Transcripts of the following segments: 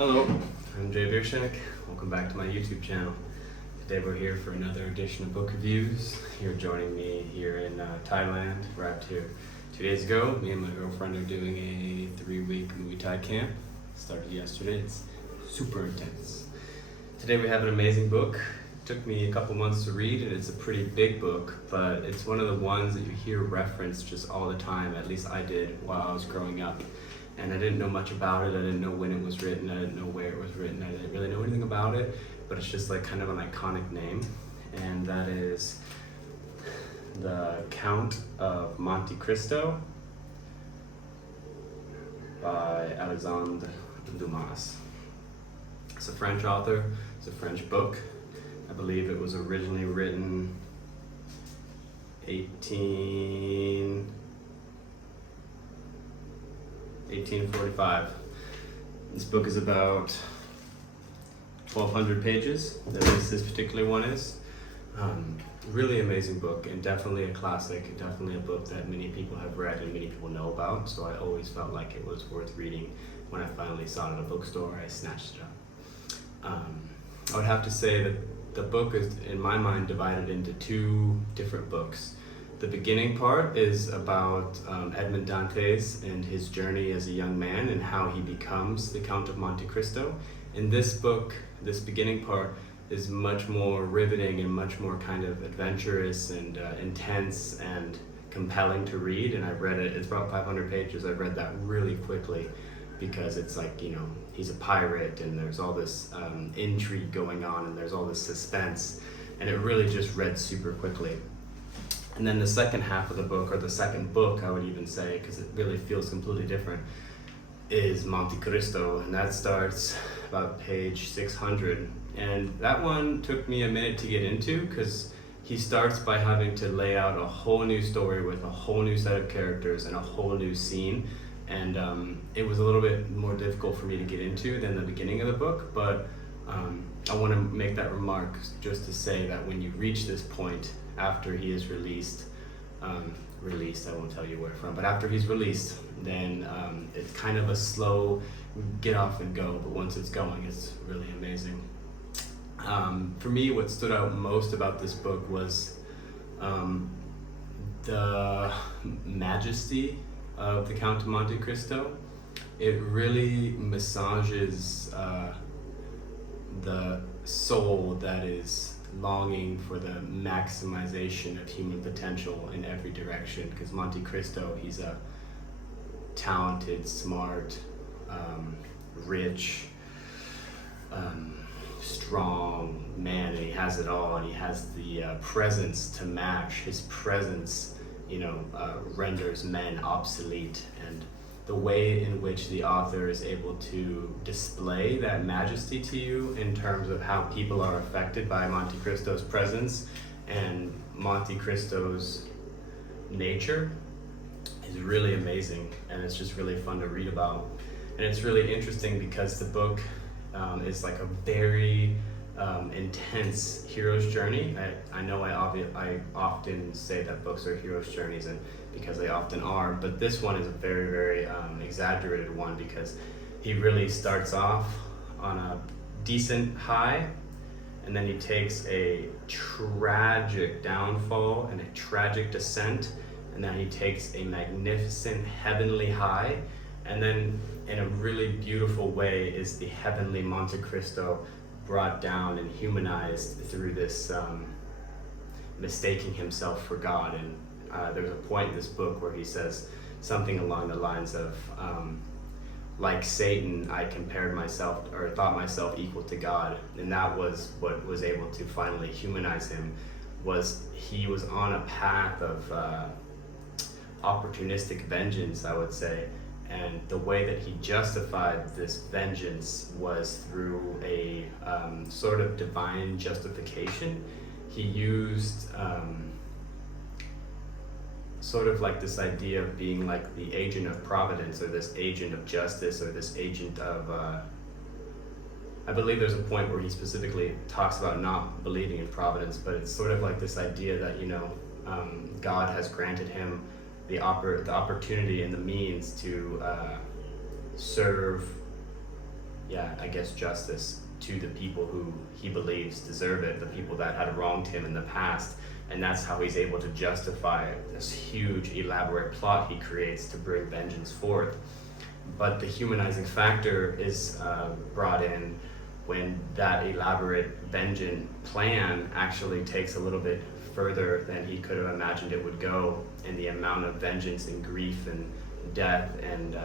Hello, I'm Jay Bierschek. Welcome back to my YouTube channel. Today we're here for another edition of Book Reviews. You're joining me here in Thailand. Arrived here 2 days ago. Me and my girlfriend are doing a 3-week Muay Thai camp. Started yesterday. It's super intense. Today we have an amazing book. It took me a couple months to read, and it's a pretty big book, but it's one of the ones that you hear referenced just all the time. At least I did while I was growing up. And I didn't know much about it. I didn't know when it was written. I didn't know where it was written. I didn't really know anything about it, but it's just like kind of an iconic name. And that is The Count of Monte Cristo by Alexandre Dumas. It's a French author. It's a French book. I believe it was originally written 1845. This book is about 1,200 pages, at least this particular one is. Really amazing book, and definitely a classic, definitely a book that many people have read and many people know about, so I always felt like it was worth reading. When I finally saw it at a bookstore, I snatched it up. I would have to say that the book is, in my mind, divided into two different books. The beginning part is about Edmond Dantes and his journey as a young man and how he becomes the Count of Monte Cristo. In this book, this beginning part is much more riveting and much more kind of adventurous and intense and compelling to read. And I read it, it's about 500 pages. I read that really quickly because it's like, you know, he's a pirate and there's all this intrigue going on and there's all this suspense. And it really just read super quickly. And then the second half of the book, or the second book, I would even say, because it really feels completely different, is Monte Cristo, and that starts about page 600. And that one took me a minute to get into, because he starts by having to lay out a whole new story with a whole new set of characters and a whole new scene. And it was a little bit more difficult for me to get into than the beginning of the book, but I want to make that remark just to say that when you reach this point, after he is released, I won't tell you where from, but after he's released, then it's kind of a slow get off and go, but once it's going, it's really amazing. For me, what stood out most about this book was the majesty of the Count of Monte Cristo. It really massages the soul that is longing for the maximization of human potential in every direction, because Monte Cristo, he's a talented, smart, rich, strong man, and he has it all, and he has the presence to match. His presence, renders men obsolete, and the way in which the author is able to display that majesty to you in terms of how people are affected by Monte Cristo's presence and Monte Cristo's nature is really amazing, and it's just really fun to read about. And it's really interesting because the book is like a very intense hero's journey. I know I often say that books are hero's journeys, and because they often are, but this one is a very, very exaggerated one, because he really starts off on a decent high, and then he takes a tragic downfall and a tragic descent, and then he takes a magnificent heavenly high, and then in a really beautiful way is the heavenly Monte Cristo brought down and humanized through this mistaking himself for God. And there's a point in this book where he says something along the lines of, like Satan, I compared myself or thought myself equal to God. And that was what was able to finally humanize him, was he was on a path of opportunistic vengeance, I would say. And the way that he justified this vengeance was through a sort of divine justification. He used sort of like this idea of being like the agent of providence, or this agent of justice, or this agent of I believe there's a point where he specifically talks about not believing in providence, but it's sort of like this idea that God has granted him the opportunity and the means to serve I guess justice to the people who he believes deserve it, the people that had wronged him in the past. And that's how he's able to justify this huge, elaborate plot he creates to bring vengeance forth. But the humanizing factor is brought in when that elaborate vengeance plan actually takes a little bit further than he could have imagined it would go, in the amount of vengeance and grief and death and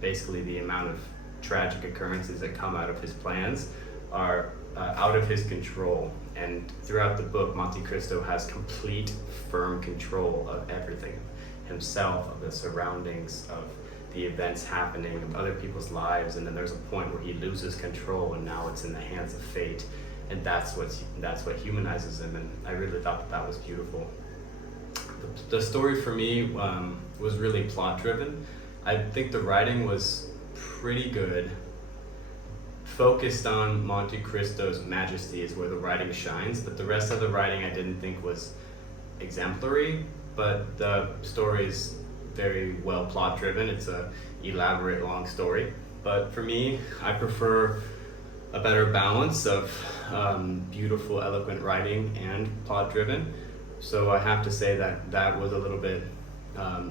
basically the amount of tragic occurrences that come out of his plans are out of his control. And throughout the book, Monte Cristo has complete, firm control of everything, himself, of the surroundings, of the events happening, of other people's lives. And then there's a point where he loses control, and now it's in the hands of fate. And that's what humanizes him. And I really thought that was beautiful. The story for me was really plot driven. I think the writing was pretty good. Focused on Monte Cristo's majesty is where the writing shines, but the rest of the writing I didn't think was exemplary. But the story is very well plot driven. It's a elaborate long story. But for me, I prefer a better balance of beautiful, eloquent writing and plot driven. So I have to say that was a little bit,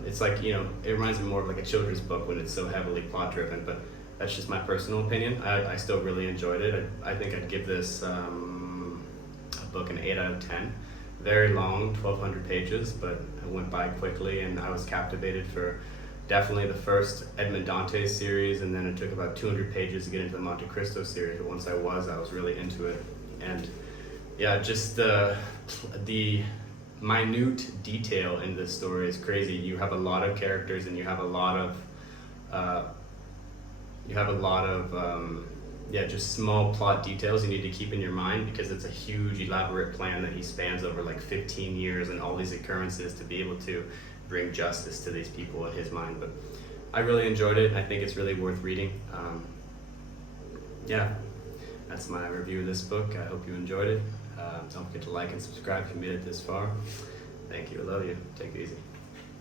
it's like, it reminds me more of like a children's book when it's so heavily plot driven, but that's just my personal opinion. I still really enjoyed it. I think I'd give this a book an 8 out of 10. Very long, 1,200 pages, but it went by quickly, and I was captivated for definitely the first Edmond Dantes series, and then it took about 200 pages to get into the Monte Cristo series. But once I was really into it. And yeah, just the minute detail in this story is crazy. You have a lot of characters, and you have a lot of just small plot details you need to keep in your mind, because it's a huge, elaborate plan that he spans over like 15 years and all these occurrences to be able to bring justice to these people in his mind. But I really enjoyed it. I think it's really worth reading. That's my review of this book. I hope you enjoyed it. Don't forget to like and subscribe if you made it this far. Thank you. I love you. Take it easy.